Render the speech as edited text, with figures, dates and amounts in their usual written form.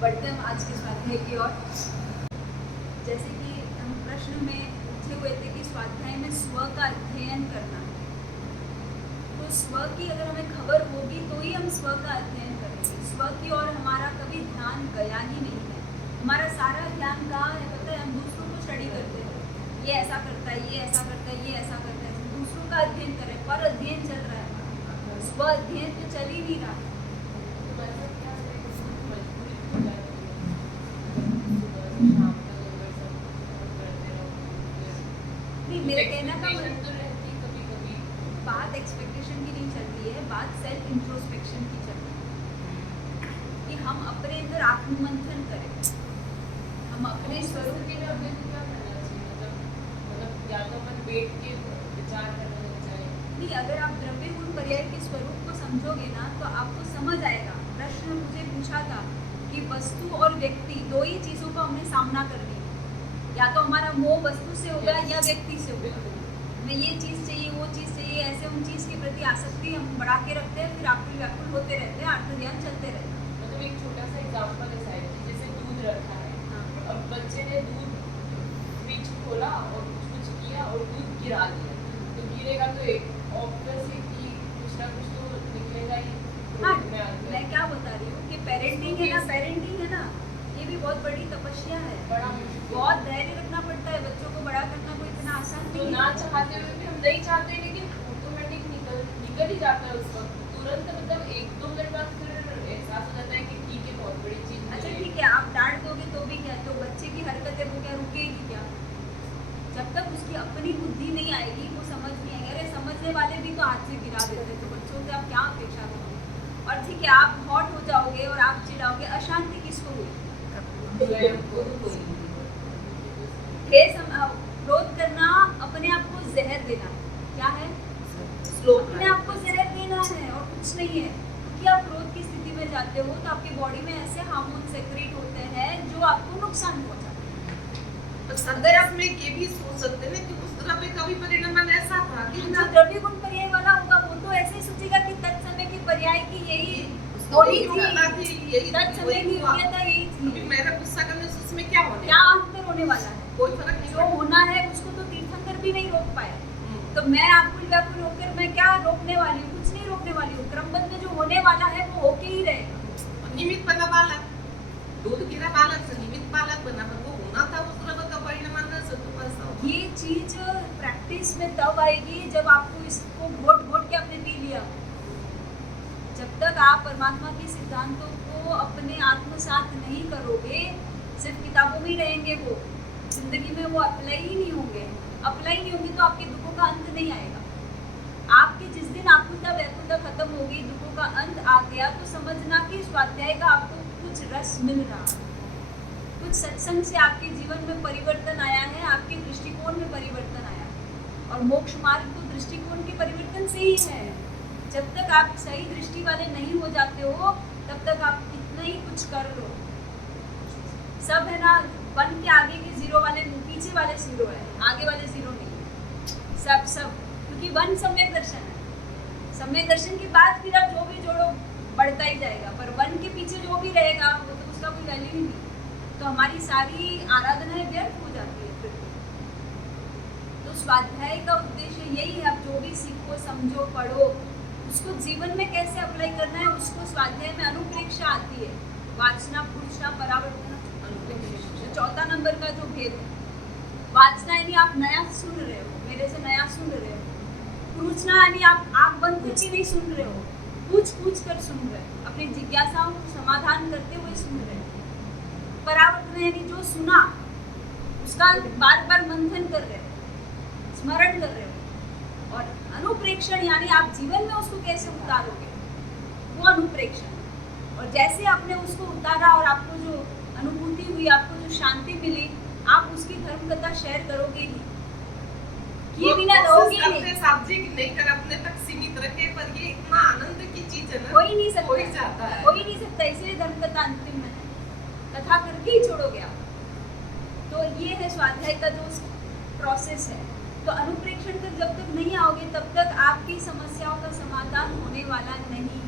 बढ़ते हैं आज के स्वाध्याय की ओर। जैसे कि हम प्रश्न में पूछे हुए थे कि स्वाध्याय में स्व का अध्ययन करना है, तो स्व की अगर हमें खबर होगी तो ही हम स्व का अध्ययन करेंगे। स्व की ओर हमारा कभी ध्यान गया ही नहीं है। हमारा सारा ध्यान कहाँ है पता है? हम दूसरों को स्टडी करते हैं, ये ऐसा करता है, ये ऐसा करता है, ये ऐसा करता है, दूसरों का अध्ययन करें, पर अध्ययन चल रहा है, स्व अध्ययन तो चल ही नहीं रहा है। मेरे कहना का बात एक्सपेक्टेशन की नहीं चल रही है, बात सेल्फ इंट्रोस्पेक्शन की चल रही है कि हम अपने अंदर आत्ममंथन करें, हम अपने स्वरूप के लिए हमें क्या करना चाहिए? मतलब या तो अपन बैठ के विचार करना चाहिए। नहीं, अगर आप द्रव्य गुण पर्याय के स्वरूप को समझोगे ना तो आपको समझ आएगा। प्रश्न मुझे पूछा था कि वस्तु और व्यक्ति दो ही चीजों का हमने सामना कर लिया, या तो हमारा मोह वस्तु से होगा या व्यक्ति से होगा। हमें ये चीज़ चाहिए, वो चीज़ चाहिए, ऐसे उन चीज़ के प्रति आसक्ति हम बढ़ा के रखते हैं, फिर आकुल व्याकुल होते रहते हैं, अर्थ ज्ञान चलते रहते हैं। मतलब एक छोटा सा एग्जांपल ऐसा है कि जैसे दूध रखा है, अब बच्चे ने दूध फ्रिज खोला और कुछ किया और दूध गिरा दिया, तो गिरेगा तो एक ऑब्वियसली कि कुछ ना कुछ तो निकलेगा ही। हाँ, मैं क्या बता रही हूँ कि पेरेंटिंग है ना, ये भी बहुत बड़ी तपस्या है, बड़ा बहुत धैर्य रखना पड़ता है। बच्चों को बड़ा करना कोई इतना आसान तो नहीं ना है। चाहते हुए भी हम नहीं चाहते, लेकिन ऑटोमेटिक निकल ही जाता है उस वक्त तुरंत। मतलब 1-2 मिनट बाद फिर एहसास हो जाता है कि ठीक है, बहुत बड़ी चीज। अच्छा ठीक है, आप डांट दोगे तो भी क्या, तो बच्चे की हरकत है वो क्या रुकेगी क्या? जब तक उसकी अपनी बुद्धि नहीं आएगी, वो समझ नहीं आएगी। अरे समझने वाले भी तो हाथ से गिरा देते हैं, तो बच्चों से आप क्या अपेक्षा करोगे? और ठीक है, आप हॉट हो जाओगे और आप चिढ़ाओगे, अशांति किसको हुई? क्रोध करना अपने आप को जहर देना, क्या है? अपने आप को जहर देना है और कुछ नहीं है। क्योंकि आप क्रोध की स्थिति में जाते हो तो आपकी बॉडी में ऐसे हार्मोन सेक्रेट होते हैं जो आपको नुकसान पहुंचाते हैं। अगर आप में ये भी सोच सकते हैं कि उस द्रव्य का भी परिणाम ऐसा था कि जो द्रव्य गुण पर्याय वाला होगा वो तो ऐसे ही सोचेगा कि तत्समय की पर्याय की यही तत्समय की योग्यता यही थी। मेरा गुस्सा करने से उसमें क्या होने, क्या अंतर होने वाला है? कोई फर्क नहीं। जो होना है उसको तो तीर्थंकर भी नहीं रोक पाए, तो मैं आकुल व्याकुल होकर मैं क्या रोकने वाली हूँ? कुछ नहीं रोकने वाली हूँ। क्रमबद्ध में जो होने वाला है वो होके ही रहेगा। निमित्त बना बालक, दूध गिरा बालक से निमित्त बालक बना, पर वो होना था उस द्रव्य का परिणाम से तो ऐसा। ये चीज प्रैक्टिस में तब आएगी जब आपको इसको घोट घोट के आपने पी लिया। जब तक आप परमात्मा के सिद्धांतों को अपने आत्मसात नहीं करोगे, सिर्फ किताबों में ही रहेंगे, वो जिंदगी में वो अप्लाई ही नहीं होंगे। अप्लाई नहीं होंगे तो आपके दुखों का अंत नहीं आएगा। आपकी जिस दिन आकुलता व्याकुलता खत्म होगी, दुखों का अंत आ गया, तो समझना कि स्वाध्याय का आपको कुछ रस मिल रहा है, कुछ सत्संग से आपके जीवन में परिवर्तन आया है, आपके दृष्टिकोण में परिवर्तन आया है। और मोक्ष मार्ग तो दृष्टिकोण के परिवर्तन से ही है। जब तक आप सही दृष्टि वाले नहीं हो जाते हो, तब तक आप कितना ही कुछ कर लो, सब है ना, 1 के आगे के 0 वाले पीछे वाले 0 है, आगे वाले 0 नहीं है। सब क्योंकि 1 सम्यक दर्शन है। सम्यक दर्शन के बाद फिर आप जो भी जोड़ो बढ़ता ही जाएगा, पर 1 के पीछे जो भी रहेगा वो तो उसका कोई वैल्यू ही नहीं। तो हमारी सारी आराधनाएं व्यर्थ हो जाती है फिर। तो स्वाध्याय का उद्देश्य यही है, आप जो भी सीखो, समझो, पढ़ो, उसको जीवन में कैसे अप्लाई करना है, उसको स्वाध्याय में अनुप्रेक्षा आती है। वाचना, पूछना, परावर्तन, अनुप्रेक्षा, 4था नंबर का जो भेद है। वाचना यानी आप नया सुन रहे हो, मेरे से नया सुन रहे हो। पूछना यानी आप आंख बंद करके नहीं सुन रहे हो, पूछ कर सुन रहे हो, अपनी जिज्ञासाओं को समाधान करते हुए सुन रहे हो। परावर्तन यानी जो सुना उसका बार बार मंथन कर रहे हो, स्मरण कर रहे हो। और अनुप्रेक्षण यानी आप जीवन में उसको कैसे उतारोगे, वो अनुप्रेक्षण। और जैसे आपने उसको उतारा और आपको जो अनुभूति हुई, आपको जो शांति मिली, आप उसकी धर्म कथा शेयर करोगे ही, ये बिना रहोगे नहीं। अपने सब्जेक्ट नहीं कर अपने तक सीमित रखे, पर ये इतना आनंद की चीज है ना, हो ही नहीं सकता, हो ही जाता है, हो ही नहीं सकता। इसलिए धर्म कथा अंतिम में है, कथा करके ही छोड़ोगे आप। तो ये है स्वाध्याय का जो प्रोसेस है। तो अनुप्रेक्षण तक जब तक नहीं आओगे, तब तक आपकी समस्याओं का समाधान होने वाला नहीं